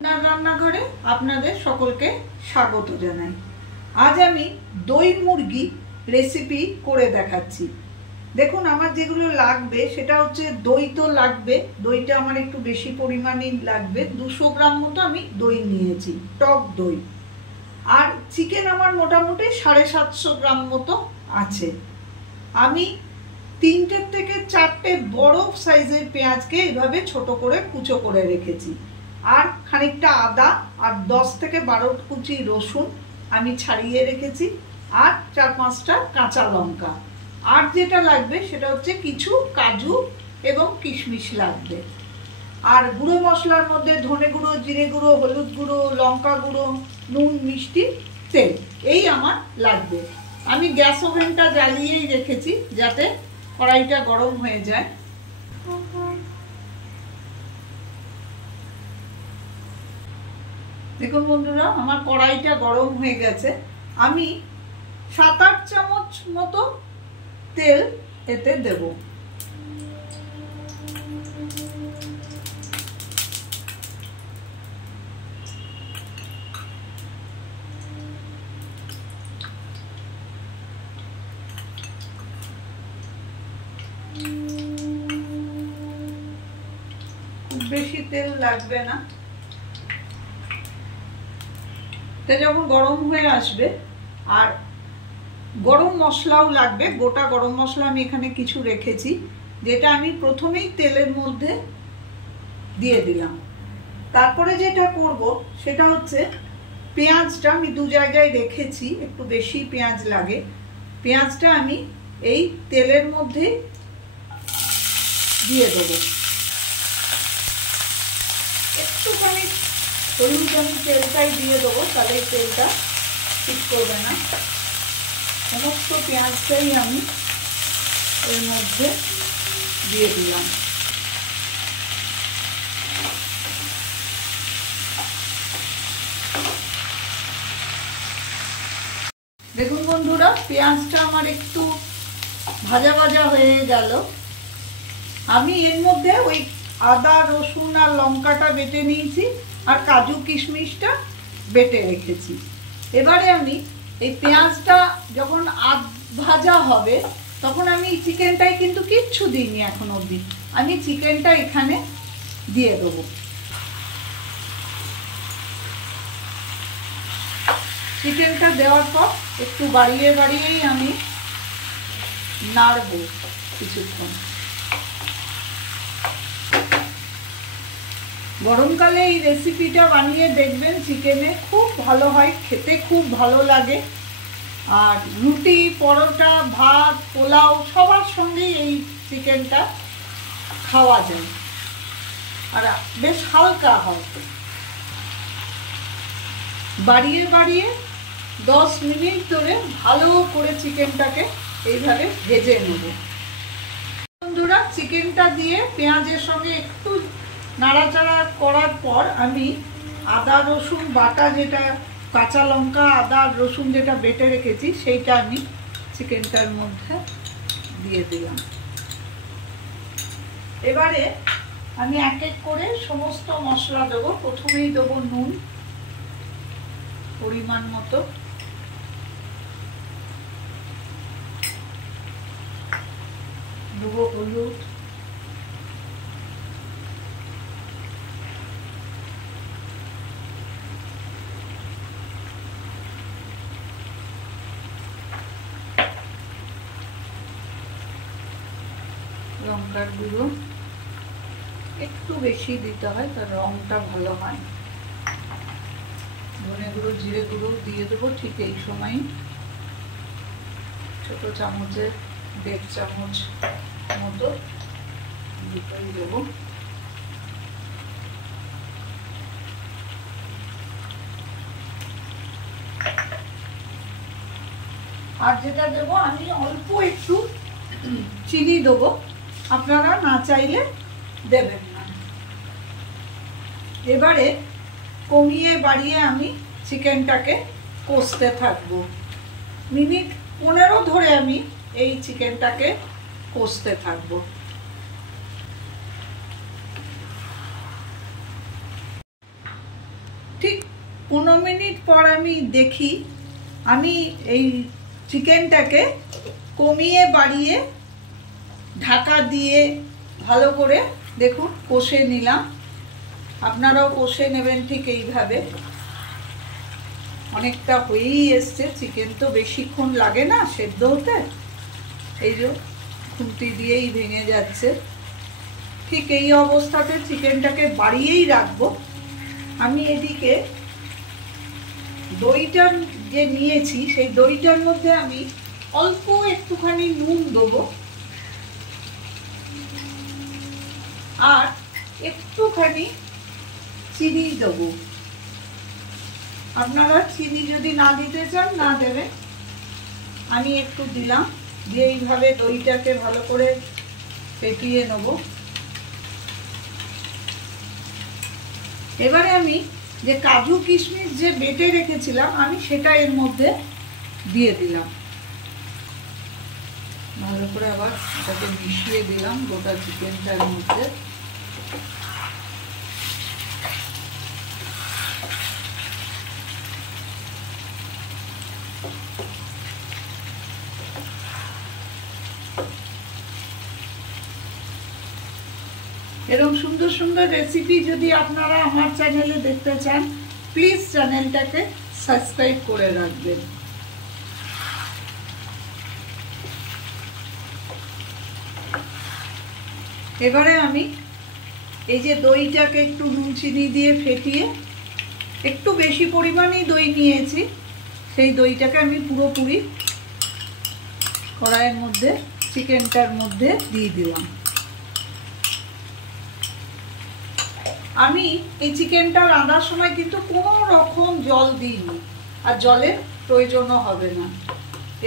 রান্নাঘরে আপনাদের সকলকে স্বাগত জানাই। আজ আমি দই মুরগি রেসিপি করে দেখাচ্ছি। দেখুন আমার যেগুলো লাগবে সেটা হচ্ছে দই তো লাগবে, দইটা আমার একটু বেশি পরিমাণে লাগবে, 200 গ্রাম মতো আমি দই নিয়েছি, টক দই। আর চিকেন আমার মোটামুটি 750 গ্রাম মতো আছে। আমি 3টে থেকে 4টে বড় সাইজের পেঁয়াজকে এভাবে ছোট করে কুচো করে রেখেছি। আর খানিকটা আদা আর 10 থেকে 12 কুচি রসুন আমি ছাড়িয়ে রেখেছি, আর 4-5টা কাঁচা লঙ্কা। আর যেটা লাগবে সেটা হচ্ছে কিছু কাজু এবং কিশমিশ লাগবে। আর গুঁড়ো মশলার মধ্যে ধনে গুঁড়ো, জিরে গুঁড়ো, হলুদ গুঁড়ো, লঙ্কা গুঁড়ো, নুন, মিষ্টি, তেল, এই আমার লাগবে। আমি গ্যাস ওভেনটা জ্বালিয়েই রেখেছি যাতে কড়াইটা গরম হয়ে যায়। দেখুন বন্ধুরা, আমার কড়াইটা গরম হয়ে গেছে। আমি 7-8 চামচ মতো তেল এতে দেব। খুব বেশি তেল লাগবে না। যখন গরম হয়ে আসবে, আর গরম মশলাও লাগবে, গোটা গরম মশলা আমি এখানে কিছু রেখেছি, যেটা আমি প্রথমেই তেলের মধ্যে দিয়ে দিলাম। তারপরে যেটা করব সেটা হচ্ছে পেঁয়াজটা আমি 2 জায়গায় রেখেছি, একটু বেশি পেঁয়াজ লাগে। পেঁয়াজটা আমি এই তেলের মধ্যে দিয়ে দেবো। একটুখানি হলুদ আমি তেলটাই দিয়ে দেবো, তাহলে তেলটা ঠিক করবে না। সমস্ত পেঁয়াজটাই আমি এর মধ্যে দিয়ে দিলাম। দেখুন বন্ধুরা, পেঁয়াজটা আমার একটু ভাজা ভাজা হয়ে গেল। আমি এর মধ্যে ওই আদা, রসুন আর লঙ্কাটা বেটে নিয়েছি, আর কাজু কিশমিশটা বেটে রেখেছি। এবারে আমি এই পেঁয়াজটা যখন আধ ভাজা হবে তখন আমি চিকেনটাই কিন্তু কিচ্ছু দিইনি এখন অবধি, আমি চিকেনটা এখানে দিয়ে দেবো। চিকেনটা দেওয়ার পর একটু বাড়িয়ে বাড়িয়েই আমি নাড়বো কিছুক্ষণ। গরমকালে এই রেসিপিটা বানিয়ে দেখবেন, চিকেনে খুব ভালো হয়, খেতে খুব ভালো লাগে। আর রুটি, পরোটা, ভাত, পোলাও সবার সঙ্গেই এই চিকেনটা খাওয়া যায়, আর বেশ হালকা হয়। বাড়িয়ে বাড়িয়ে 10 মিনিট ধরে ভালো করে চিকেনটাকে এইভাবে ভেজে নেব। বন্ধুরা, চিকেনটা দিয়ে পেঁয়াজের সঙ্গে একটু নাড়াচাড়া করার পর আমি আদা রসুন বাটা, যেটা কাঁচা লঙ্কা, আদা রসুন যেটা বেটে রেখেছি, সেইটা আমি চিকেনটার মধ্যে দিয়ে দিলাম। এবারে আমি এক এক করে সমস্ত মশলা দেবো। প্রথমেই দেবো নুন পরিমাণ মতো, দেবো হলুদ, লঙ্কার গুঁড়ো একটু বেশি দিতে হয়, তার রংটা ভালো হয়। ধনে গুঁড়ো, জিরে গুঁড়ো দিয়ে দেবো ঠিক এই সময়, ছোট চামচের 1.5 চামচ মতো দুটোই দেবো। আর যেটা দেবো, আমি অল্প একটু চিনি দেবো, আপনারা না চাইলে দেবেন না। এবারে কমিয়ে বাড়িয়ে আমি চিকেনটাকে কষতে থাকবো। মিনিট 15 ধরে আমি এই চিকেনটাকে কষতে থাকবো। 15 মিনিট পর আমি দেখি, আমি এই চিকেনটাকে কমিয়ে বাড়িয়ে ঢাকা দিয়ে ভালো করে দেখুন কষে নিলাম। আপনারাও কষে নেবেন ঠিক এইভাবে। অনেকটা হয়েই এসছে, চিকেন তো বেশিক্ষণ লাগে না সেদ্ধ হতে, এই যে খুন্তি দিয়েই ভেঙে যাচ্ছে। ঠিক এই অবস্থাতে চিকেনটাকে বাড়িয়েই রাখবো। আমি এদিকে দইটা যে নিয়েছি সেই দইটার মধ্যে আমি অল্প একটুখানি নুন দেবো আর একটুখানি চিনি দেবো। আপনারা চিনি যদি না দিতে চান না দেবেন, আমি একটু দিলাম। দিয়ে এইভাবে দইটাকে ভালো করে ফেটিয়ে নেব। এবারে আমি যে কাজু কিশমিশ যে বেটে রেখেছিলাম আমি সেটা এর মধ্যে দিয়ে দিলাম। ভালো করে আবার এটাকে মিশিয়ে দিলাম গোটা চিকেনটার মধ্যে। এরকম সুন্দর সুন্দর রেসিপি যদি আপনারা আমার চ্যানেলে দেখতে চান, প্লিজ চ্যানেলটাকে সাবস্ক্রাইব করে রাখবেন। এবারে আমি এই যে দইটাকে একটু নুন চিনি দিয়ে ফেটিয়ে একটু বেশি পরিমাণেই দই নিয়েছি, সেই দইটাকে আমি পুরোপুরি কড়াইয়ের মধ্যে চিকেনটার মধ্যে দিয়ে দিলাম। আমি এই চিকেনটা রান্নার সময় কিন্তু কোনো রকম জল দিইনি, আর জলের প্রয়োজনও হবে না।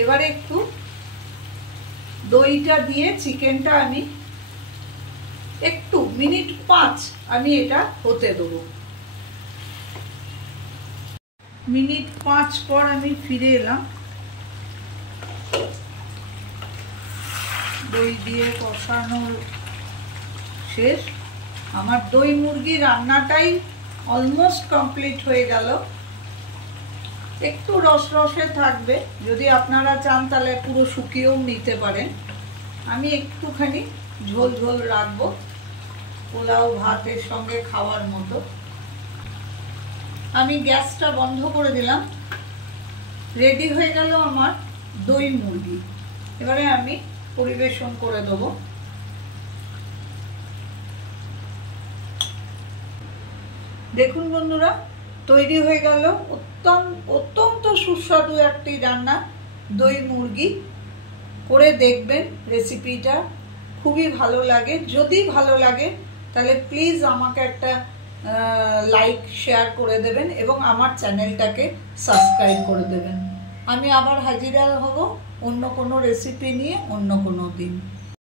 এবারে একটু দইটা দিয়ে চিকেনটা আমি একটু মিনিট 5 আমি এটা হতে দেবো। মিনিট 5 পর আমি ফিরে এলাম। দই দিয়ে কষানোর শেষ। আমার দই মুরগি রান্নাটাই অলমোস্ট কমপ্লিট হয়ে গেল। একটু রস রসে থাকবে, যদি আপনারা চান তাহলে পুরো শুকিয়েও নিতে পারেন। আমি একটুখানি ঝোল ঝোল রাখবো, পোলাও ভাতের সঙ্গে খাওয়ার মতো। আমি গ্যাসটা বন্ধ করে দিলাম। রেডি হয়ে গেল আমার দই মুরগি। এবারে আমি পরিবেশন করে দেবো। দেখুন বন্ধুরা, তৈরি হয়ে গেল অত্যন্ত সুস্বাদু একটি রান্না, দই মুরগি। করে দেখবেন রেসিপিটা, খুবই ভালো লাগে। যদি ভালো লাগে তাহলে প্লিজ আমাকে একটা লাইক শেয়ার করে দেবেন এবং আমার চ্যানেলটাকে সাবস্ক্রাইব করে দেবেন। আমি আবার হাজির হব অন্য কোনো রেসিপি নিয়ে অন্য কোনো দিন।